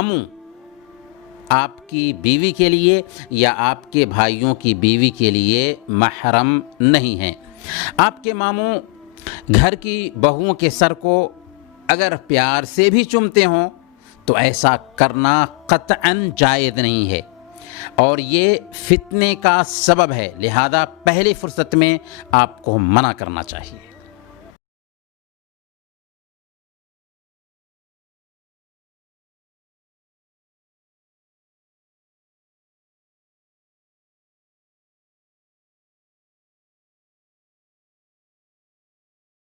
मामू आपकी बीवी के लिए या आपके भाइयों की बीवी के लिए महरम नहीं हैं। आपके मामू घर की बहुओं के सर को अगर प्यार से भी चूमते हों तो ऐसा करना क़त्अन जायज़ नहीं है और ये फितने का सबब है, लिहाजा पहली फुर्सत में आपको मना करना चाहिए।